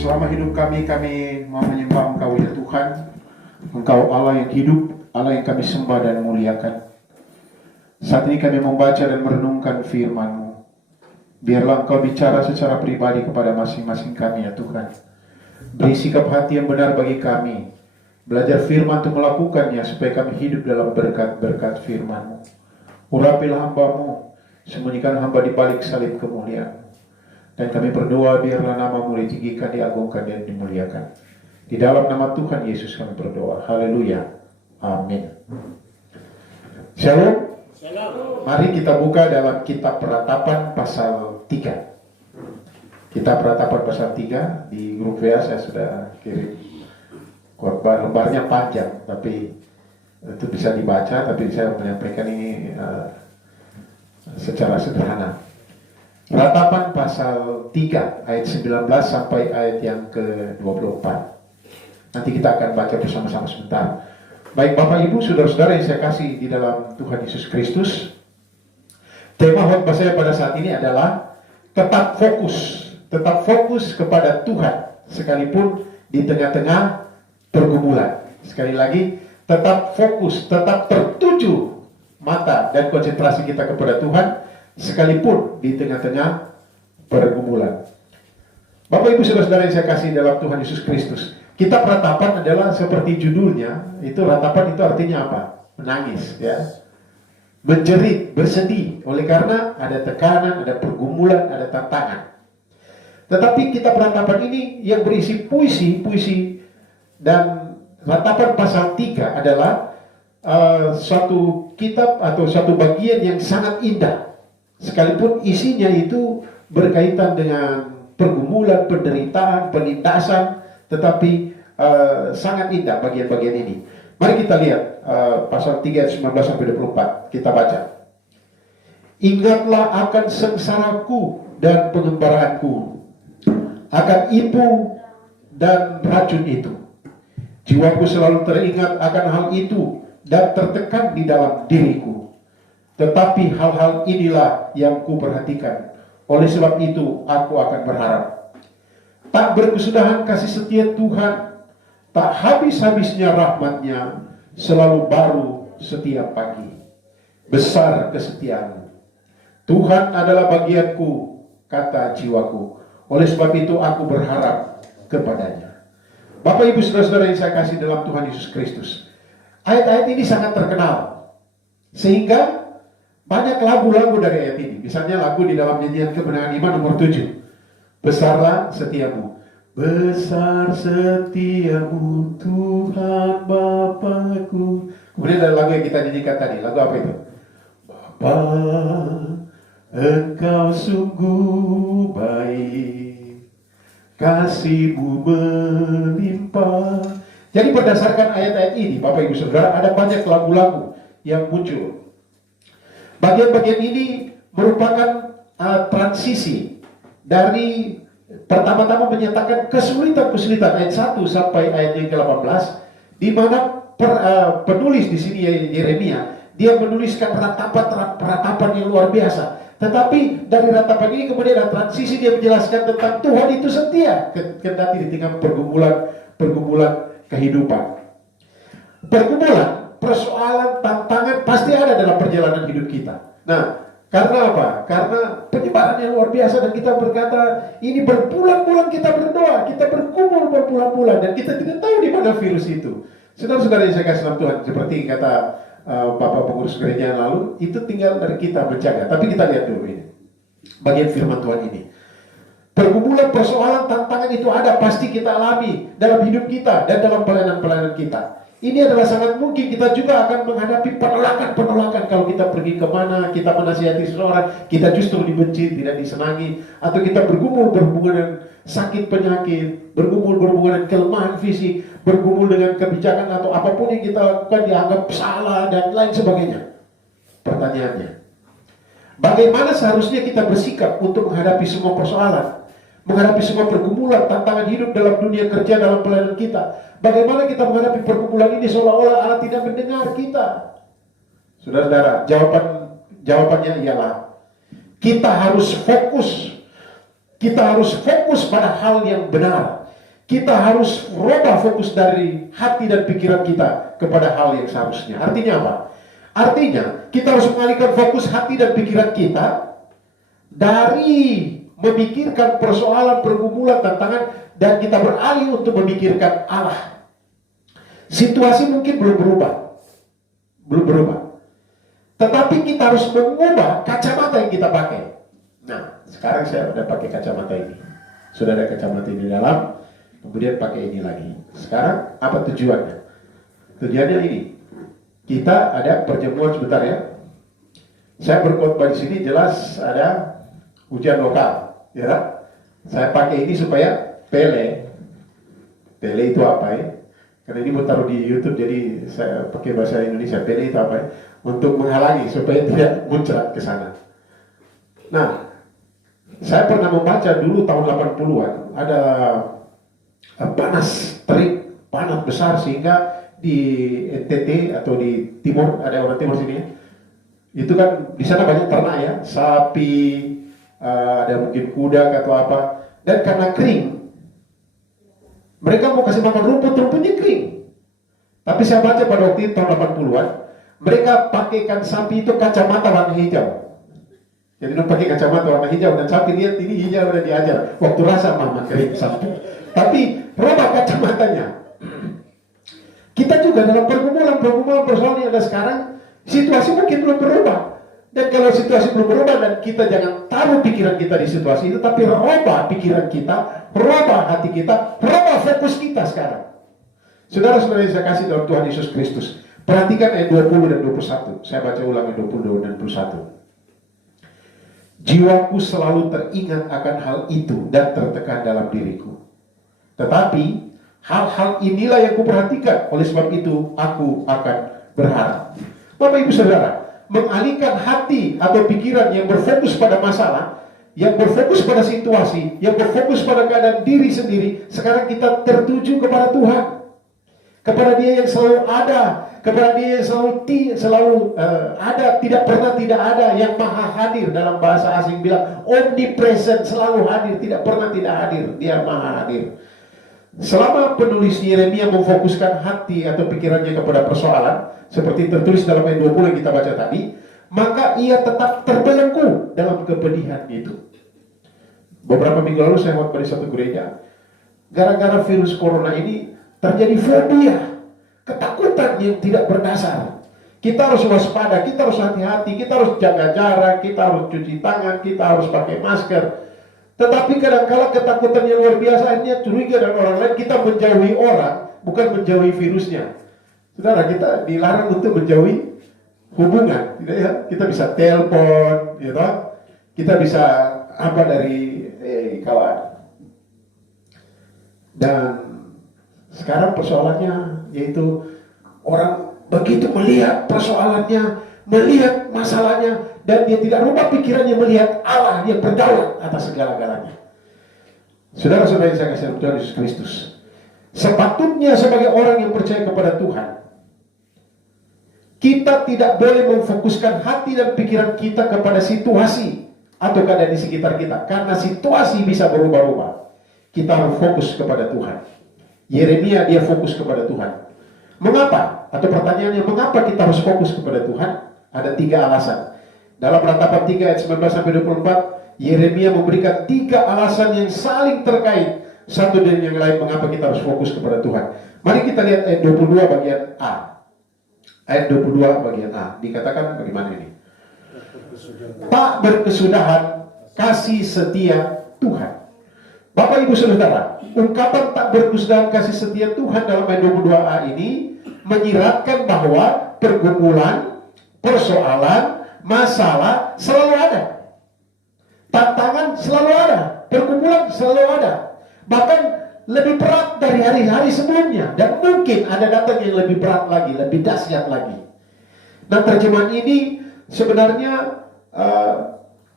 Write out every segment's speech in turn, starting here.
Selama hidup kami mau menyembah Engkau ya Tuhan. Engkau Allah yang hidup, Allah yang kami sembah dan muliakan. Saat ini kami membaca dan merenungkan firman-Mu. Biarlah Engkau bicara secara pribadi kepada masing-masing kami ya Tuhan. Beri sikap hati yang benar bagi kami. Belajar firman untuk melakukannya supaya kami hidup dalam berkat-berkat firman-Mu. Urapilah hamba-Mu, sembunyikan hamba di balik salib kemuliaan. Dan kami berdoa biarlah nama-Mu ditinggikan, diagungkan, dan dimuliakan. Di dalam nama Tuhan Yesus kami berdoa. Haleluya. Amin. Shalom. Mari kita buka dalam kitab Peratapan pasal 3. Kitab Peratapan pasal 3 di grup WA saya sudah kirim. Lembarnya panjang, tapi itu bisa dibaca, tapi saya menyampaikan ini secara sederhana. Peratapan pasal 3 ayat 19 sampai ayat yang ke-24. Nanti kita akan baca bersama-sama sebentar. Baik Bapak Ibu, Saudara-saudara yang saya kasih di dalam Tuhan Yesus Kristus. Tema khotbah saya pada saat ini adalah tetap fokus kepada Tuhan sekalipun di tengah-tengah pergumulan. Sekali lagi, tetap fokus, tetap tertuju mata dan konsentrasi kita kepada Tuhan sekalipun di tengah-tengah pergumulan. Bapak Ibu Saudara-saudara yang saya kasih dalam Tuhan Yesus Kristus, kitab Ratapan adalah seperti judulnya, itu ratapan itu artinya apa? Menangis, ya. Menjerit, bersedih, oleh karena ada tekanan, ada pergumulan, ada tantangan. Tetapi kitab Ratapan ini yang berisi puisi, dan Ratapan pasal 3 adalah suatu kitab atau suatu bagian yang sangat indah. Sekalipun isinya itu berkaitan dengan pergumulan, penderitaan, penindasan, tetapi sangat indah bagian-bagian ini. Mari kita lihat pasal 3 ayat 19 sampai 24. Kita baca. Ingatlah akan sengsaraku dan pengembaraanku, akan ibu dan racun itu. Jiwaku selalu teringat akan hal itu dan tertekan di dalam diriku. Tetapi hal-hal inilah yang kuperhatikan. Oleh sebab itu aku akan berharap. Tak berkesudahan kasih setia Tuhan, tak habis-habisnya rahmat-Nya, selalu baru setiap pagi. Besar kesetiaan-Mu. Tuhan adalah bagianku, kata jiwaku. Oleh sebab itu aku berharap kepada-Nya. Bapak Ibu Saudara-saudara yang saya kasih dalam Tuhan Yesus Kristus, ayat-ayat ini sangat terkenal, sehingga banyak lagu-lagu dari ayat ini. Misalnya lagu di dalam nyanyian Kemenangan Iman nomor 7. Besarlah setiamu. Besar setiamu Tuhan Bapakku. Kemudian ada lagu yang kita nyanyikan tadi. Lagu apa itu? Bapa, Engkau sungguh baik, kasih-Mu melimpah. Jadi berdasarkan ayat-ayat ini, Bapak Ibu Saudara, ada banyak lagu-lagu yang muncul. Bagian-bagian ini merupakan transisi dari pertama-tama menyatakan kesulitan-kesulitan ayat 1 sampai ayat yang ke-18, di mana penulis di sini Yeremia, dia menuliskan ratapan yang luar biasa. Tetapi dari ratapan ini kemudian ada transisi, dia menjelaskan tentang Tuhan itu setia kendati di tengah pergumulan kehidupan. Pergumulan, persoalan, tantangan pasti ada dalam perjalanan hidup kita. Nah, karena apa? Karena penyebaran yang luar biasa, dan kita berkata ini berbulan-bulan kita berdoa, kita bergumul berbulan-bulan, dan kita tidak tahu di mana virus itu. Saudara-saudara yang saya kasih dalam Tuhan, seperti kata Bapak pengurus gereja yang lalu, itu tinggal dari kita menjaga. Tapi kita lihat dulu ini, bagian firman Tuhan ini. Pergumulan, persoalan, tantangan itu ada, pasti kita alami dalam hidup kita dan dalam pelayanan-pelayanan kita. Ini adalah sangat mungkin kita juga akan menghadapi penolakan kalau kita pergi kemana, kita menasihati seseorang, kita justru dibenci, tidak disenangi, atau kita bergumul berhubungan dengan sakit penyakit, bergumul berhubungan dengan kelemahan fisik, bergumul dengan kebijakan atau apapun yang kita lakukan dianggap salah dan lain sebagainya. Pertanyaannya, bagaimana seharusnya kita bersikap untuk menghadapi semua persoalan, menghadapi semua pergumulan, tantangan hidup dalam dunia kerja, dalam pelayanan kita? Bagaimana kita menghadapi pergumulan ini seolah-olah Allah tidak mendengar kita? Saudara-saudara, jawabannya ialah kita harus fokus. Kita harus fokus pada hal yang benar. kita harus rubah fokus dari hati dan pikiran kita kepada hal yang seharusnya. Artinya apa? Artinya kita harus mengalihkan fokus hati dan pikiran kita dari memikirkan persoalan, pergumulan, tantangan, dan kita beralih untuk memikirkan Allah. Situasi mungkin belum berubah. Tetapi kita harus mengubah kacamata yang kita pakai. Nah, sekarang saya udah pakai kacamata ini. Sudah ada kacamata ini di dalam, kemudian pakai ini lagi. Sekarang apa tujuannya? Tujuannya ini. Kita ada perjamuan sebentar ya. Saya berkhotbah di sini jelas ada hujan lokal, ya. Saya pakai ini supaya Pele itu apa ya? Karena ini mau taruh di YouTube, jadi saya pakai bahasa Indonesia. Pele itu apa ya? Untuk menghalangi supaya tidak muncrat ke sana. Nah, saya pernah membaca dulu tahun 80-an ada panas terik, panas besar sehingga di NTT atau di timur, ada orang timur sini ya. Itu kan di sana banyak ternak ya, sapi, ada mungkin kuda atau apa. Dan karena kering, mereka mau kasih makan rumput-rumputnya kering. Tapi saya baca pada waktu itu tahun 80-an, mereka pakaikan sapi itu kacamata warna hijau. Jadi mereka pakai kacamata warna hijau dan sapi lihat ini hijau udah diajar. Waktu rasa mama kering sapi. Tapi rubah kacamatanya. Kita juga dalam pergumulan persoalan yang ada sekarang, situasi mungkin belum berubah. Dan kalau situasi belum berubah dan kita jangan taruh pikiran kita di situasi itu, tapi rubah pikiran kita, rubah hati kita, rubah fokus kita sekarang. Saudara-saudara yang saya kasih dalam Tuhan Yesus Kristus, perhatikan ayat 20 dan 21. Saya baca ulang ayat 20 dan 21. Jiwaku selalu teringat akan hal itu dan tertekan dalam diriku. Tetapi hal-hal inilah yang kuperhatikan, oleh sebab itu aku akan berharap. Bapak Ibu Saudara, mengalihkan hati atau pikiran yang berfokus pada masalah, yang berfokus pada situasi, yang berfokus pada keadaan diri sendiri, sekarang kita tertuju kepada Tuhan. Kepada Dia yang selalu ada, kepada Dia yang selalu ada, tidak pernah tidak ada, yang maha hadir. Dalam bahasa asing bilang omnipresent, selalu hadir, tidak pernah tidak hadir. Dia maha hadir. Selama penulis Yeremia memfokuskan hati atau pikirannya kepada persoalan, seperti tertulis dalam ayat 20 yang kita baca tadi, maka ia tetap terbelenggu dalam kepedihan itu. Beberapa minggu lalu saya khotbah di satu gereja. Gara-gara virus corona ini terjadi fobia, ketakutan yang tidak berdasar. Kita harus waspada, kita harus hati-hati, kita harus jaga jarak, kita harus cuci tangan, kita harus pakai masker. Tetapi kadang-kala ketakutan yang luar biasa akhirnya curiga dengan orang lain, kita menjauhi orang, bukan menjauhi virusnya. Saudara, kita dilarang untuk menjauhi hubungan, tidak ya? Kita bisa telepon, gitu. Kita bisa apa dari kawan. Dan sekarang persoalannya yaitu orang begitu melihat persoalannya, melihat masalahnya, dan dia tidak rubah pikirannya melihat Allah yang berdaulat atas segala-galanya. Saudara-saudara yang saya kasih Tuhan Yesus Kristus, sepatutnya sebagai orang yang percaya kepada Tuhan, kita tidak boleh memfokuskan hati dan pikiran kita kepada situasi atau keadaan di sekitar kita, karena situasi bisa berubah-ubah. Kita harus fokus kepada Tuhan. Yeremia dia fokus kepada Tuhan. Mengapa? Atau pertanyaannya, mengapa kita harus fokus kepada Tuhan? Ada 3 alasan. Dalam Ratapan 3 ayat 19-24, Yeremia memberikan 3 alasan yang saling terkait satu dengan yang lain mengapa kita harus fokus kepada Tuhan. Mari kita lihat ayat 22 bagian A. Ayat 22 bagian A. Dikatakan bagaimana ini? Tak berkesudahan kasih setia Tuhan. Bapak Ibu Saudara, ungkapan tak berkesudahan kasih setia Tuhan dalam ayat 22a ini menyiratkan bahwa pergumulan, persoalan, masalah selalu ada. Tantangan selalu ada, pergumulan selalu ada. Bahkan lebih berat dari hari-hari sebelumnya, dan mungkin ada datang yang lebih berat lagi, lebih dahsyat lagi. Nah, terjemahan ini sebenarnya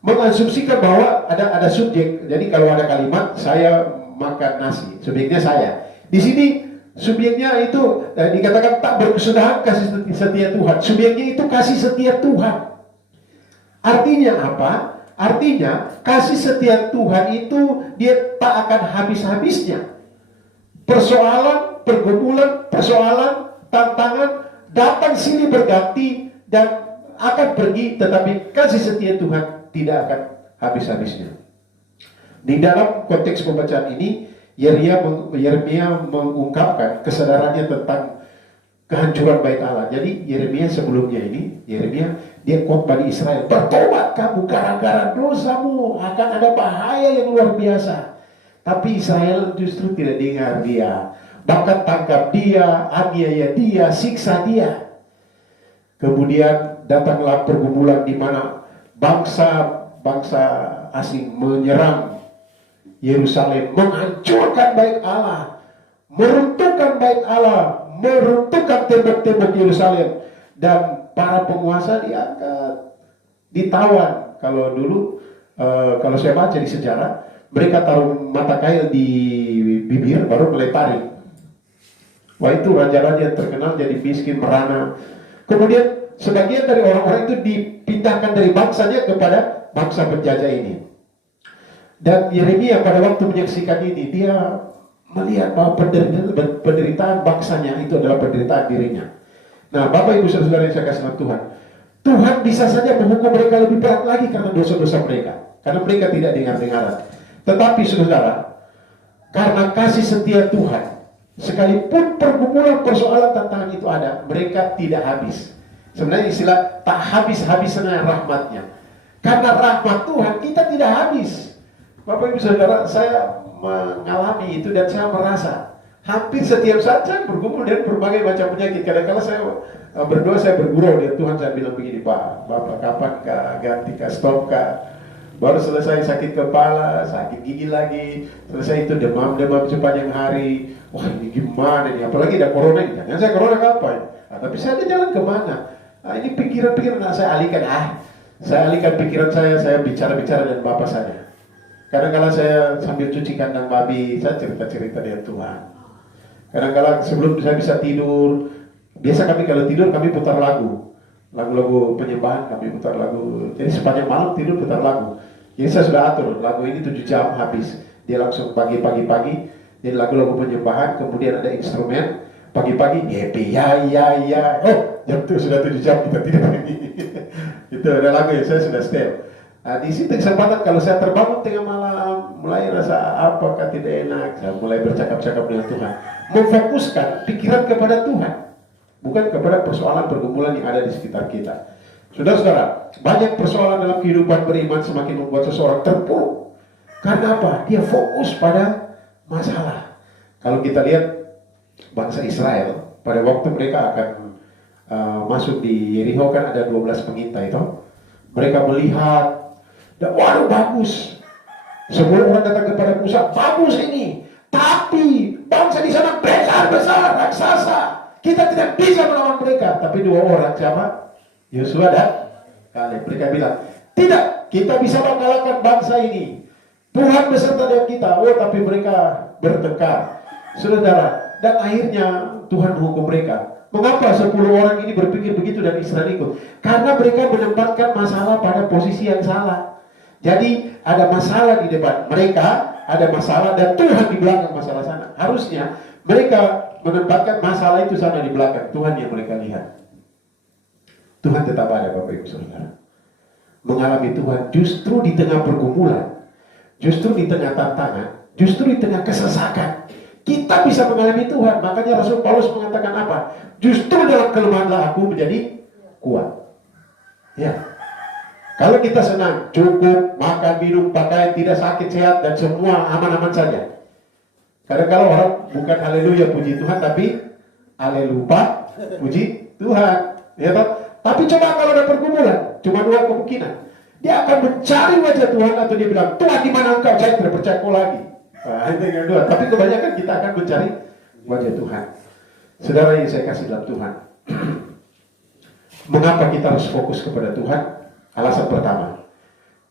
mengasumsikan bahwa ada subjek. Jadi kalau ada kalimat saya makan nasi, subjeknya saya. Di sini subjeknya itu dikatakan tak berkesudahan kasih setia Tuhan. Subjeknya itu kasih setia Tuhan. Artinya apa? Artinya kasih setia Tuhan itu dia tak akan habis-habisnya. persoalan, pergumulan, persoalan, tantangan datang sini berganti dan akan pergi, tetapi kasih setia Tuhan tidak akan habis-habisnya. Di dalam konteks pembacaan ini, Yeremia mengungkapkan kesadarannya tentang kehancuran bait Allah. Jadi Yeremia sebelumnya ini, dia khotbah di Israel, bertobat kamu gara-gara dosamu, akan ada bahaya yang luar biasa. Tapi Israel justru tidak dengar dia, bahkan tangkap dia, aniaya dia, siksa dia. Kemudian datanglah pergumulan di mana bangsa asing menyerang Yerusalem, menghancurkan bait Allah, meruntuhkan bait Allah, meruntuhkan tembok-tembok Yerusalem, dan para penguasa diangkat, ditawan. Kalau dulu, kalau saya baca di sejarah, mereka taruh mata kail di bibir, baru meletari. Wah, itu raja-raja terkenal jadi miskin, merana. Kemudian sebagian dari orang-orang itu dipindahkan dari bangsanya kepada bangsa penjajah ini. Dan Yeremia pada waktu menyaksikan ini, dia melihat bahwa penderitaan bangsanya itu adalah penderitaan dirinya. Nah, Bapak Ibu Saudara yang saya kasih nama Tuhan, Tuhan bisa saja menghukum mereka lebih berat lagi karena dosa-dosa mereka, karena mereka tidak dengar-dengaran. Tetapi saudara, karena kasih setia Tuhan, sekalipun pergumulan, persoalan, tantangan itu ada, mereka tidak habis. Sebenarnya istilah tak habis-habisnya rahmatnya. Karena rahmat Tuhan kita tidak habis. Bapak Ibu Saudara, saya mengalami itu dan saya merasa hampir setiap saat saya bergumul dengan berbagai macam penyakit. Kadang-kadang saya berdoa, saya bergurau dengan Tuhan, saya bilang begini, Pak, Bapak kapan ganti stop kah? Baru selesai sakit kepala, sakit gigi lagi, selesai itu demam sepanjang hari. Wah, ini gimana nih? Apalagi ada corona ini. Jangan saya corona kapan? Nah, tapi saya ada jalan kemana? Nah, ini pikiran-pikiran saya alihkan. Saya alihkan pikiran saya bicara-bicara dengan Bapak saya. Kadang-kadang saya sambil cuci kandang babi, saya cerita-cerita dengan Tuhan. Kadang-kadang sebelum saya bisa tidur, biasa kami kalau tidur kami putar lagu penyembahan, kami putar lagu. Jadi sepanjang malam tidur putar lagu. Jadi saya sudah atur, lagu ini 7 jam habis. Dia langsung pagi-pagi, jadi lagu-lagu penyembahan, kemudian ada instrumen. Pagi-pagi, happy, ya. Oh, jam itu sudah 7 jam kita tidur lagi. Itu ada lagu yang saya sudah setel. Nah, di situ kesempatan kalau saya terbangun tengah malam, mulai rasa apakah tidak enak, saya mulai bercakap-cakap dengan Tuhan, memfokuskan pikiran kepada Tuhan, bukan kepada persoalan pergumulan yang ada di sekitar kita. Saudara-saudara, banyak persoalan dalam kehidupan beriman semakin membuat seseorang terpuruk. Karena apa? Dia fokus pada masalah. Kalau kita lihat bangsa Israel, pada waktu mereka akan masuk di Yeriko, kan ada 12 pengintai itu. Mereka melihat, dan waduh bagus. Semua orang datang kepada Musa, bagus ini. Tapi bangsa di sana besar, raksasa. Kita tidak bisa melawan mereka. Tapi 2 orang siapa? Yosua dan Kaleb. Mereka bilang, tidak, kita bisa mengalahkan bangsa ini. Tuhan beserta dengan kita. Oh, tapi mereka bertengkar. Saudara, dan akhirnya Tuhan menghukum mereka. Mengapa 10 orang ini berpikir begitu dan Israel ikut? Karena mereka menempatkan masalah pada posisi yang salah. Jadi ada masalah di depan mereka, ada masalah dan Tuhan di belakang masalah sana. Harusnya mereka menempatkan masalah itu sana di belakang, Tuhan yang mereka lihat. Tuhan tetap ada, Bapak Ibu Saudara. Mengalami Tuhan justru di tengah pergumulan, justru di tengah tantangan, justru di tengah kesesakan. Kita bisa mengalami Tuhan. Makanya Rasul Paulus mengatakan apa? Justru dalam kelemahanlah aku menjadi kuat. Ya. Kalau kita senang, cukup, makan, minum, pakaian, tidak sakit, sehat, dan semua aman-aman saja. Karena kalau orang bukan haleluya puji Tuhan, tapi haleluya puji Tuhan. Ya kan? Tapi coba kalau ada pergumulan, cuma 2 kemungkinan. Dia akan mencari wajah Tuhan atau dia bilang, Tuhan di mana engkau? Saya tidak percaya kau lagi. Nah, itu yang kedua. Tapi kebanyakan kita akan mencari wajah Tuhan. Saudara yang saya kasih dalam Tuhan. Mengapa kita harus fokus kepada Tuhan? Alasan pertama,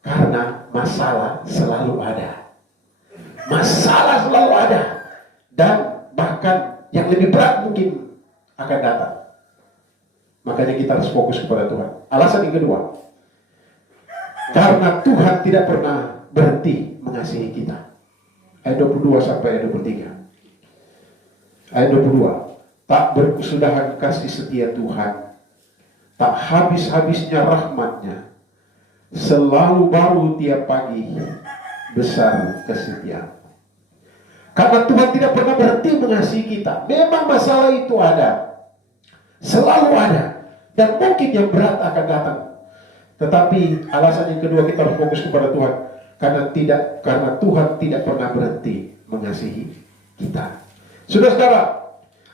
karena masalah selalu ada. Masalah selalu ada. Dan bahkan yang lebih berat mungkin akan datang. Makanya kita harus fokus kepada Tuhan. Alasan yang kedua, karena Tuhan tidak pernah berhenti mengasihi kita. Ayat 22 sampai ayat 23. Ayat 22. Tak berkesudahan kasih setia Tuhan, tak habis-habisnya rahmatnya, selalu baru tiap pagi, besar kesetiaan. Karena Tuhan tidak pernah berhenti mengasihi kita. Memang masalah itu ada, selalu ada, dan mungkin yang berat akan datang. Tetapi alasan yang kedua, kita harus fokus kepada Tuhan, karena Tuhan tidak pernah berhenti mengasihi kita. Saudara-saudara,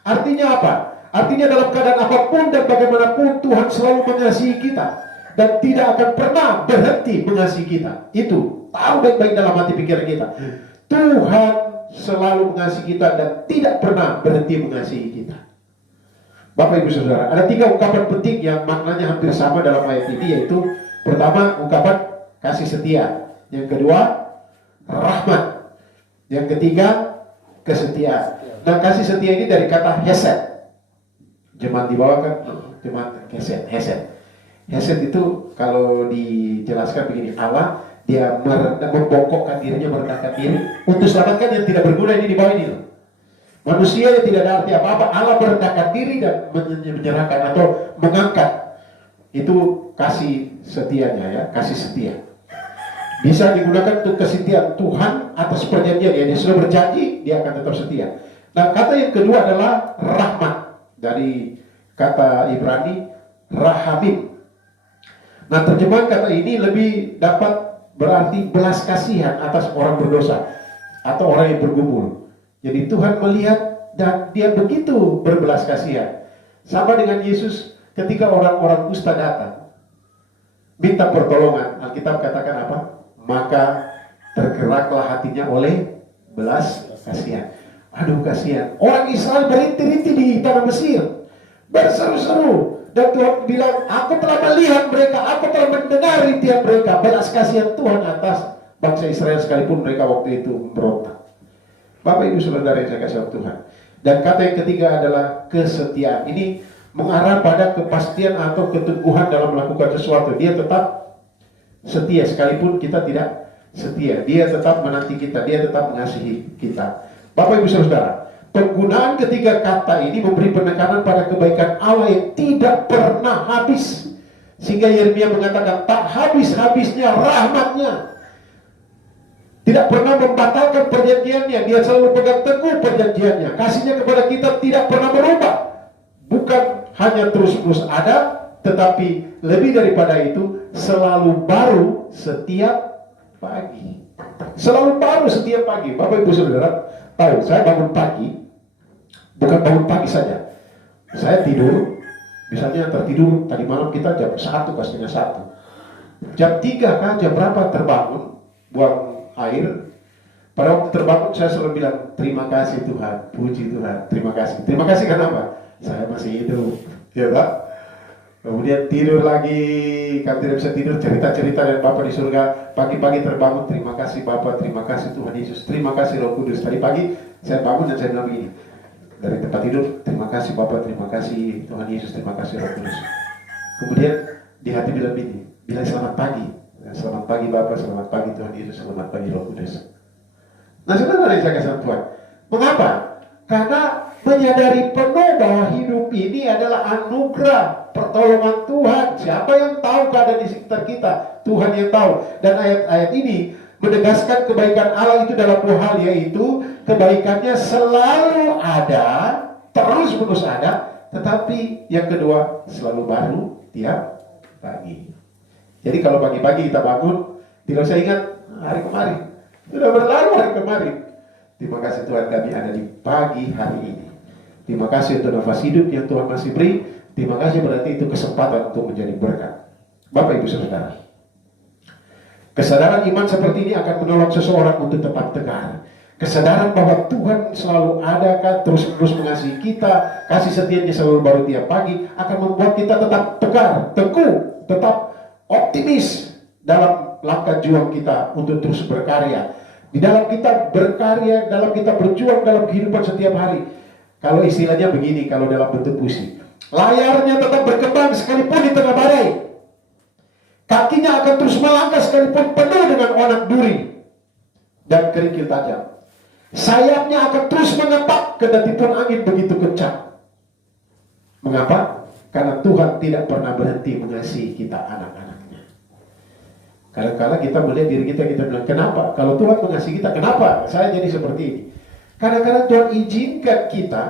artinya apa? Artinya dalam keadaan apapun dan bagaimanapun, Tuhan selalu mengasihi kita dan tidak akan pernah berhenti mengasihi kita. Itu tahu baik-baik dalam hati pikiran kita. Tuhan selalu mengasihi kita dan tidak pernah berhenti mengasihi kita. Bapak Ibu Saudara, ada 3 ungkapan penting yang maknanya hampir sama dalam ayat ini, yaitu pertama, ungkapan kasih setia. Yang kedua, rahmat. Yang ketiga, kesetiaan. Dan kasih setia ini dari kata hesed. Jemaat di bawah kan, jemaat hesed. Hesed itu kalau dijelaskan begini, Allah dia membongkokkan dirinya, merendahkan diri untuk selamatkan yang tidak berguna ini di bawah ini. Manusia yang tidak ada arti apa-apa, Allah merendahkan diri dan menyerahkan atau mengangkat. Itu kasih setianya ya, kasih setia. Bisa digunakan untuk kesetiaan Tuhan atas perjanjian. Dia sudah berjanji, dia akan tetap setia. Nah, kata yang kedua adalah rahmat. Dari kata Ibrani, rahamim. Nah, terjemahan kata ini lebih dapat berarti belas kasihan atas orang berdosa atau orang yang bergumul. Jadi Tuhan melihat dan dia begitu berbelas kasihan. Sama dengan Yesus ketika orang-orang kusta datang minta pertolongan. Alkitab katakan apa? Maka tergeraklah hatinya oleh belas kasihan. Aduh, kasihan. Orang Israel berintih-intih di tanah Mesir, berseru-seru. Dan Tuhan bilang, aku telah melihat mereka, aku telah mendengar rintihan mereka. Belas kasihan Tuhan atas bangsa Israel sekalipun mereka waktu itu memberontak. Bapak Ibu Saudara yang saya kasih Tuhan. Dan kata yang ketiga adalah kesetiaan. Ini mengarah pada kepastian atau keteguhan dalam melakukan sesuatu. Dia tetap setia sekalipun kita tidak setia. Dia tetap menanti kita, dia tetap mengasihi kita. Bapak Ibu Saudara, penggunaan ketiga kata ini memberi penekanan pada kebaikan Allah yang tidak pernah habis. Sehingga Yeremia mengatakan, tak habis-habisnya rahmatnya. Tidak pernah membatalkan perjanjiannya. Dia selalu pegang teguh perjanjiannya. Kasihnya kepada kita tidak pernah berubah. Bukan hanya terus-menerus ada, tetapi lebih daripada itu, selalu baru setiap pagi. Selalu baru setiap pagi. Bapak Ibu Saudara tahu, saya bangun pagi, bukan bangun pagi saja. Saya tidur, misalnya tertidur tadi malam kita jam 1 ke setengah 1. Jam 3 kan, jam berapa terbangun, buang air. Pada waktu terbangun saya selalu bilang, terima kasih Tuhan, puji Tuhan, terima kasih. Terima kasih kenapa? Saya masih hidup, ya Pak. Kemudian tidur lagi, kalau tidak bisa tidur cerita-cerita dengan Bapak di surga. Pagi-pagi terbangun, terima kasih Bapak, terima kasih Tuhan Yesus, terima kasih Roh Kudus. Tadi pagi saya bangun dan saya bilang begini, dari tempat tidur, terima kasih Bapak, terima kasih Tuhan Yesus, terima kasih Roh Kudus. Kemudian di hati bilang begini, bilang selamat pagi. Selamat pagi Bapak, selamat pagi Tuhan Yesus, selamat pagi Roh Kudus. Nah, saudara yang saya kasih Tuhan, mengapa? Karena menyadari penuh bahwa hidup ini adalah anugerah, pertolongan Tuhan. Siapa yang tahu keadaan di sekitar kita? Tuhan yang tahu. Dan ayat-ayat ini menegaskan kebaikan Allah itu dalam dua hal, yaitu kebaikannya selalu ada, terus-menerus ada, tetapi yang kedua selalu baru tiap pagi. Jadi kalau pagi-pagi kita bangun, tidak usah ingat hari kemarin. Sudah berlalu hari kemarin. Terima kasih Tuhan kami ada di pagi hari ini. Terima kasih untuk nafas hidup yang Tuhan masih beri. Terima kasih berarti itu kesempatan untuk menjadi berkat. Bapak Ibu Saudara, kesadaran iman seperti ini akan menolong seseorang untuk tetap tegar. Kesadaran bahwa Tuhan selalu ada, terus-terus mengasihi kita, kasih setianya selalu baru tiap pagi, akan membuat kita tetap tegar, teguh, tetap optimis dalam langkah juang kita untuk terus berkarya. Di dalam kita berkarya, dalam kita berjuang dalam kehidupan setiap hari. Kalau istilahnya begini, kalau dalam bentuk puisi, layarnya tetap berkembang sekalipun di tengah badai. Kakinya akan terus melangkah sekalipun penuh dengan onak duri dan kerikil tajam. Sayapnya akan terus mengepak kendati pun angin begitu kencang. Mengapa? Karena Tuhan tidak pernah berhenti mengasihi kita, anak-anaknya. Kadang-kadang kita melihat diri kita, kita bilang, kenapa? Kalau Tuhan mengasihi kita, kenapa saya jadi seperti ini? Kadang-kadang Tuhan izinkan kita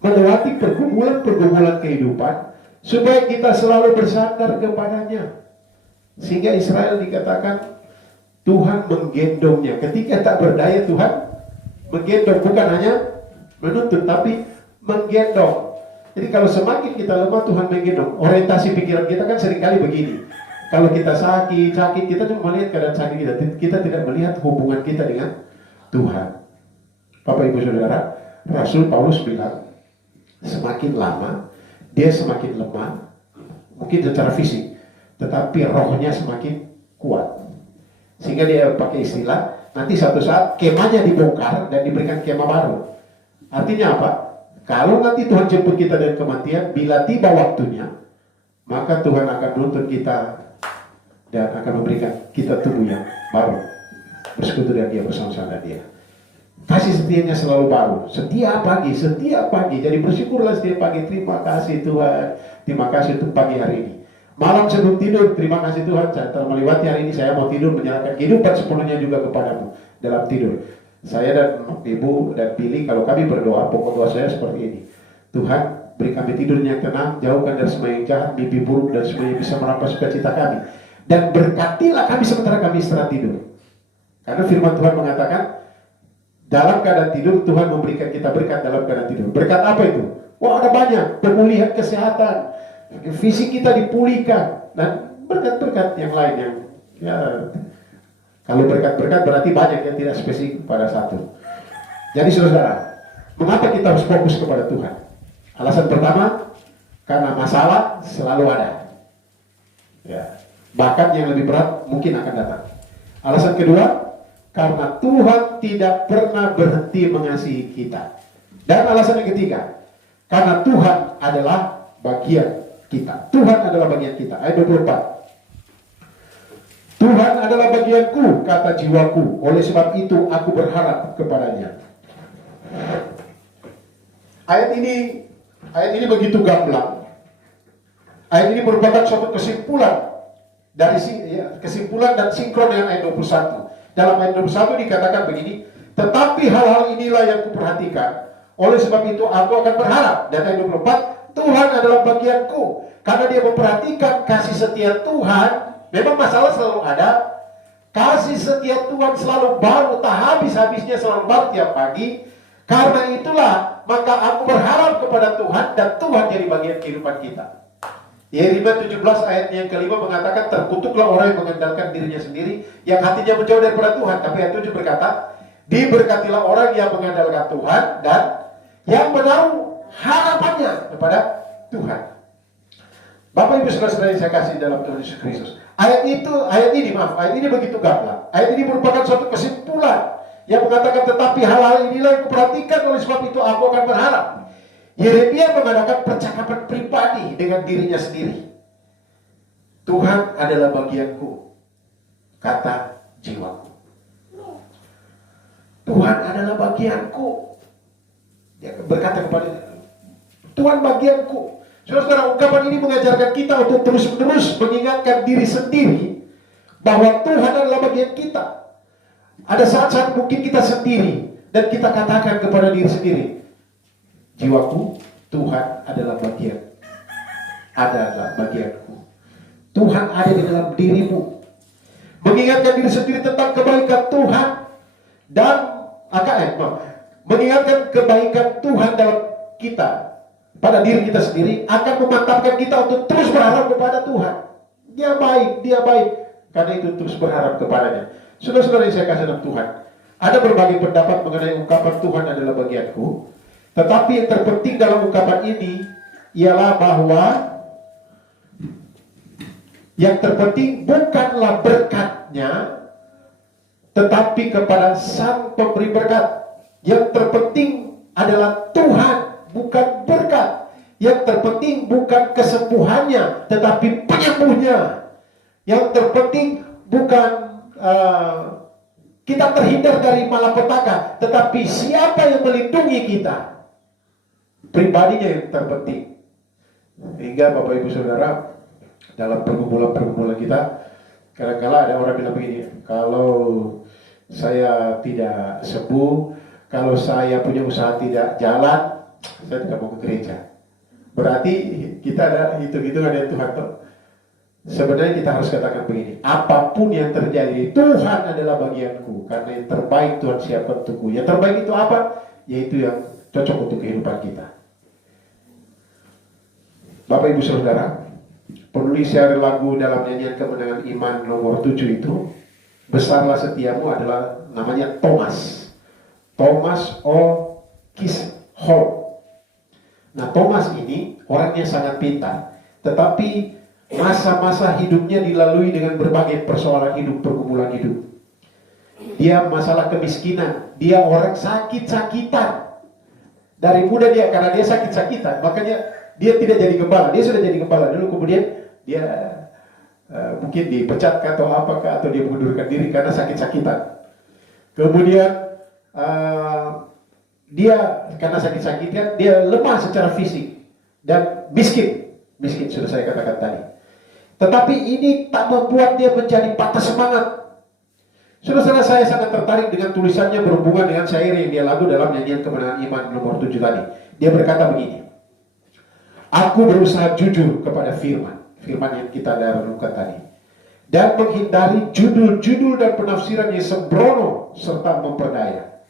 melewati pergumulan-pergumulan kehidupan supaya kita selalu bersandar kepadanya. Sehingga Israel dikatakan Tuhan menggendongnya. Ketika tak berdaya, Tuhan menggendong, bukan hanya menuntut, tapi menggendong. Jadi kalau semakin kita lemah, Tuhan menggendong. Orientasi pikiran kita kan seringkali begini. Kalau kita sakit, kita cuma melihat keadaan sakit kita. Kita tidak melihat hubungan kita dengan Tuhan. Bapak Ibu Saudara, Rasul Paulus bilang, semakin lama, dia semakin lemah, mungkin secara fisik, tetapi rohnya semakin kuat. Sehingga dia pakai istilah, nanti suatu saat kemahnya dibongkar dan diberikan kemah baru. Artinya apa? Kalau nanti Tuhan jemput kita dari kematian, bila tiba waktunya, maka Tuhan akan menuntut kita dan akan memberikan kita tubuh yang baru. Bersekutu dengan dia, bersama-sama dia. Kasih setianya selalu baru, setiap pagi. Jadi bersyukurlah setiap pagi. Terima kasih Tuhan, terima kasih untuk pagi hari ini. Malam sebelum tidur, terima kasih Tuhan, saya telah melewati hari ini, saya mau tidur menyerahkan kehidupan sepenuhnya juga kepadamu dalam tidur. Saya dan Ibu dan Billy, kalau kami berdoa, pokok doa saya seperti ini. Tuhan, beri kami tidur yang tenang, jauhkan dari semua yang jahat, mimpi buruk, dan semua yang bisa merampas sukacita kami. Dan berkatilah kami sementara kami istirahat tidur. Karena firman Tuhan mengatakan, dalam keadaan tidur, Tuhan memberikan kita berkat dalam keadaan tidur. Berkat apa itu? Wah, ada banyak. Pemulihan kesehatan, fisik kita dipulihkan, dan berkat-berkat yang lain yang ya, kalau berkat-berkat berarti banyak yang tidak spesifik pada satu. Jadi saudara, mengapa kita harus fokus kepada Tuhan? Alasan pertama, karena masalah selalu ada. Ya, bahkan yang lebih berat mungkin akan datang. Alasan kedua, karena Tuhan tidak pernah berhenti mengasihi kita. Dan alasan yang ketiga, karena Tuhan adalah bagian kita. Tuhan adalah bagian kita. Ayat 24. Tuhan adalah bagianku, kata jiwaku. Oleh sebab itu aku berharap kepadanya. Ayat ini begitu gamblang. Ayat ini merupakan suatu kesimpulan dari kesimpulan dan sinkron dengan ayat 21. Dalam ayat 21 dikatakan begini, tetapi hal-hal inilah yang kuperhatikan. Oleh sebab itu aku akan berharap. Dan ayat 24, Tuhan adalah bagianku. Karena dia memperhatikan kasih setia Tuhan. Memang masalah selalu ada. Kasih setia Tuhan selalu baru, tak habis-habisnya, selalu baru tiap pagi. Karena itulah, maka aku berharap kepada Tuhan, dan Tuhan jadi bagian kehidupan kita. Yeremia 17 ayat yang kelima mengatakan, terkutuklah orang yang mengandalkan dirinya sendiri, yang hatinya menjauh daripada Tuhan. Tapi ayat 7 berkata, diberkatilah orang yang mengandalkan Tuhan, dan yang menaruh harapannya kepada Tuhan. Bapak Ibu Saudara-saudara yang saya kasih dalam Tuhan Yesus Kristus. Ayat ini begitu gamblang. Ayat ini merupakan suatu kesimpulan yang mengatakan, tetapi hal-hal inilah yang kuperhatikan, oleh sebab itu aku akan berharap. Yeremia mengadakan percakapan pribadi dengan dirinya sendiri. Tuhan adalah bagianku, kata jiwaku. Tuhan adalah bagianku. Dia berkata kepada Tuhan bagianku. Saudara-saudara, ungkapan ini mengajarkan kita untuk terus-menerus mengingatkan diri sendiri bahwa Tuhan adalah bagian kita. Ada saat-saat mungkin kita sendiri dan kita katakan kepada diri sendiri, jiwaku, Tuhan adalah bagianku. Tuhan ada di dalam dirimu. Mengingatkan diri sendiri tentang kebaikan Tuhan dan mengingatkan kebaikan Tuhan dalam kita, pada diri kita sendiri, akan memantapkan kita untuk terus berharap kepada Tuhan. Dia baik. Karena itu terus berharap kepadanya. Saudara-saudara yang saya kasih dalam Tuhan, ada berbagai pendapat mengenai ungkapan Tuhan adalah bagianku. Tetapi yang terpenting dalam ungkapan ini ialah bahwa yang terpenting bukanlah berkatnya, tetapi kepada Sang Pemberi berkat. Yang terpenting adalah Tuhan, bukan berkat. Yang terpenting bukan kesembuhannya, tetapi penyembuhnya. Yang terpenting bukan Kita terhindar dari malapetaka, tetapi siapa yang melindungi kita? Pribadinya yang terpenting. Hingga Bapak Ibu Saudara, dalam pergumulan-pergumulan kita, kadang-kala ada orang bilang begini, kalau saya tidak sembuh, kalau saya punya usaha tidak jalan, saya tidak mau ke gereja. Berarti kita ada hitung-hitungan yang Tuhan tuh. Sebenarnya kita harus katakan begini, apapun yang terjadi, Tuhan adalah bagianku, karena yang terbaik Tuhan siapkan untukku. Yang terbaik itu apa? Yaitu yang cocok untuk kehidupan kita. Bapak Ibu Saudara, penulis dari lagu dalam nyanyian kemenangan iman nomor 7 itu, besarlah setiamu, adalah namanya Thomas. Thomas O. Chisholm. Nah, Thomas ini orangnya sangat pintar, tetapi masa-masa hidupnya dilalui dengan berbagai persoalan hidup, pergumulan hidup. Dia masalah kemiskinan, dia orang sakit-sakitan. Dari muda dia, karena dia sakit-sakitan, makanya dia tidak jadi gembala. Dia sudah jadi gembala dulu, kemudian dia mungkin dipecat atau apakah, atau dia mengundurkan diri karena sakit-sakitan. Kemudian dia karena sakit-sakitan, dia lemah secara fisik dan miskin sudah saya katakan tadi. Tetapi ini tak membuat dia menjadi patah semangat. Saudara, saya sangat tertarik dengan tulisannya berhubungan dengan syair yang dia lagu dalam nyanyian kemenangan iman nomor 7 tadi. Dia berkata begini, aku berusaha jujur kepada firman yang kita renungkan tadi, dan menghindari judul-judul dan penafsiran yang sembrono serta memperdaya.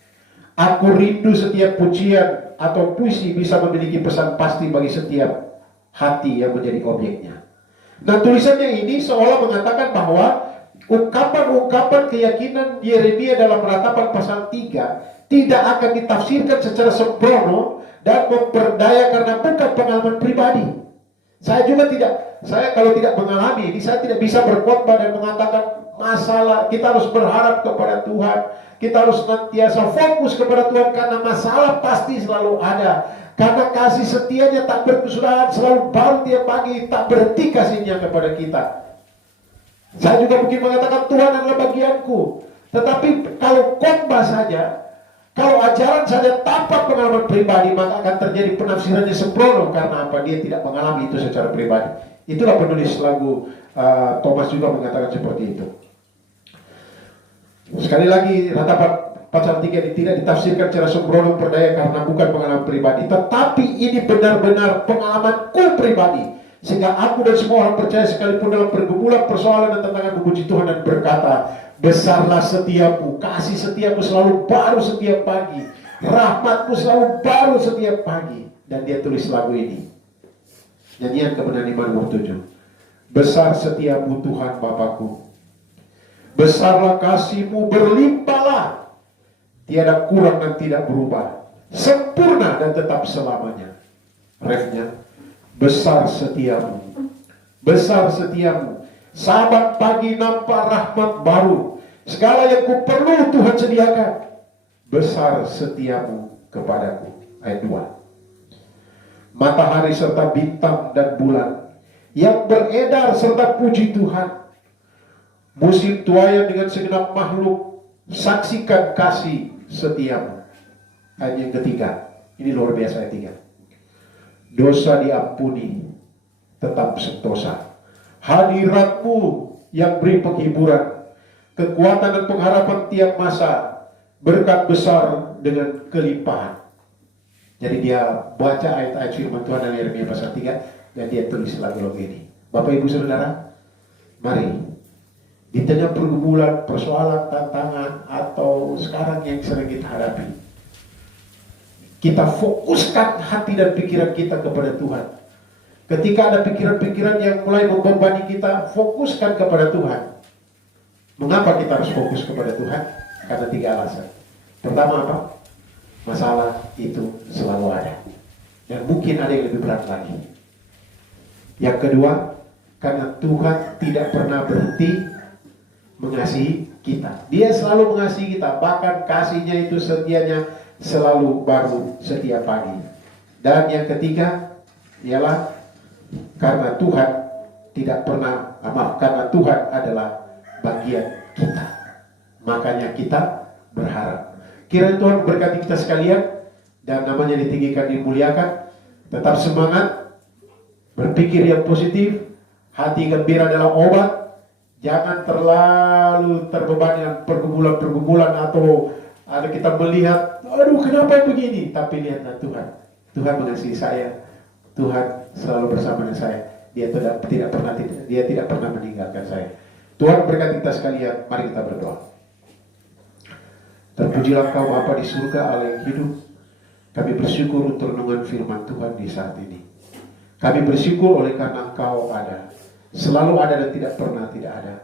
Aku rindu setiap pujian atau puisi bisa memiliki pesan pasti bagi setiap hati yang menjadi objeknya. Nah, tulisannya ini seolah mengatakan bahwa ungkapan-ungkapan keyakinan Yeremia dalam Ratapan pasal 3 tidak akan ditafsirkan secara sembrono dan memperdaya karena bukan pengalaman pribadi. Saya kalau tidak mengalami ini, saya tidak bisa berkhotbah dan mengatakan masalah. Kita harus berharap kepada Tuhan, kita harus senantiasa fokus kepada Tuhan, karena masalah pasti selalu ada. Karena kasih setianya tak berkesudahan, selalu baru tiap pagi, tak berhenti kasihnya kepada kita. Saya juga mungkin mengatakan Tuhan adalah bagianku. Tetapi kalau khotbah saja, kalau ajaran saja tanpa pengalaman pribadi, maka akan terjadi penafsirannya sembrono. Karena apa? Dia tidak mengalami itu secara pribadi. Itulah penulis lagu Thomas juga mengatakan seperti itu. Sekali lagi, Ratapan pasal 3 tidak ditafsirkan secara sembrono berdaya karena bukan pengalaman pribadi, tetapi ini benar-benar pengalamanku pribadi, sehingga aku dan semua orang percaya sekalipun dalam pergumulan, persoalan dan tantangan memuji Tuhan dan berkata, besarlah setiamu, kasih setiamu selalu baru setiap pagi, rahmatmu selalu baru setiap pagi. Dan dia tulis lagu ini, nyanyian kemenangan iman nomor 7. Besar setiamu Tuhan Bapakku, besarlah kasihmu, berlimpahlah, tiada kurang dan tidak berubah, sempurna dan tetap selamanya. Refnya, besar setiamu, sahabat pagi nampak rahmat baru, segala yang ku perlu Tuhan sediakan, besar setiamu kepadaku. Ayat 2. Matahari serta bintang dan bulan yang beredar serta puji Tuhan, musim tuayan dengan segenap makhluk saksikan kasih setiamu. Ayat yang ketiga, ini luar biasa. Ayat 3. Dosa diampuni, tetap sentosa, hadiratmu yang beri penghiburan, kekuatan dan pengharapan tiap masa, berkat besar dengan kelimpahan. Jadi dia baca ayat-ayat firman Tuhan dari Yeremia pasal 3 dan dia tulis lagu-lagu ini. Bapak Ibu Saudara, mari di tengah pergumulan, persoalan, tantangan, atau sekarang yang sering kita hadapi, kita fokuskan hati dan pikiran kita kepada Tuhan. Ketika ada pikiran-pikiran yang mulai membebani kita, fokuskan kepada Tuhan. Mengapa kita harus fokus kepada Tuhan? Karena 3 alasan. Pertama apa? Masalah itu selalu ada, dan mungkin ada yang lebih berat lagi. Yang kedua, karena Tuhan tidak pernah berhenti mengasihi kita. Dia selalu mengasihi kita, bahkan kasihnya itu setianya selalu baru setiap pagi. Dan yang ketiga ialah karena Tuhan tidak pernah, karena Tuhan adalah bagian kita. Makanya kita berharap. Kiranya Tuhan memberkati kita sekalian dan namanya ditinggikan, dimuliakan. Tetap semangat, berpikir yang positif, hati gembira adalah obat. Jangan terlalu terbebani dengan pergumulan-pergumulan atau ada kita melihat, aduh kenapa begini? Tapi lihatlah Tuhan. Tuhan mengasihi saya. Tuhan selalu bersama dengan saya. Dia tidak pernah meninggalkan saya. Tuhan berkati kita sekalian. Mari kita berdoa. Terpujilah Engkau Bapa di surga, Allah yang hidup. Kami bersyukur untuk renungan firman Tuhan di saat ini. Kami bersyukur oleh karena Engkau ada. Selalu ada dan tidak pernah tidak ada.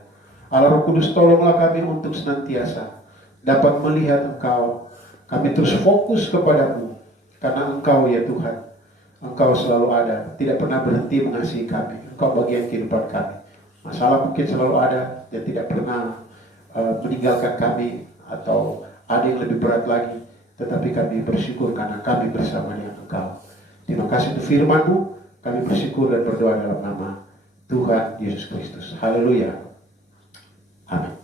Allah Roh Kudus, tolonglah kami untuk senantiasa dapat melihat Engkau. Kami terus fokus kepadamu. Karena Engkau ya Tuhan, Engkau selalu ada. Tidak pernah berhenti mengasihi kami. Engkau bagian kehidupan kami. Masalah mungkin selalu ada dan tidak pernah meninggalkan kami. Atau ada yang lebih berat lagi. Tetapi kami bersyukur karena kami bersama dengan Engkau. Terima kasih untuk firman-Mu. Kami bersyukur dan berdoa dalam nama Tuhan Yesus Kristus. Haleluya. Amin.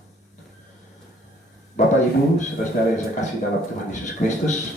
Bapak Ibu, saudara-saudara yang saya kasih dalam Tuhan Yesus Kristus.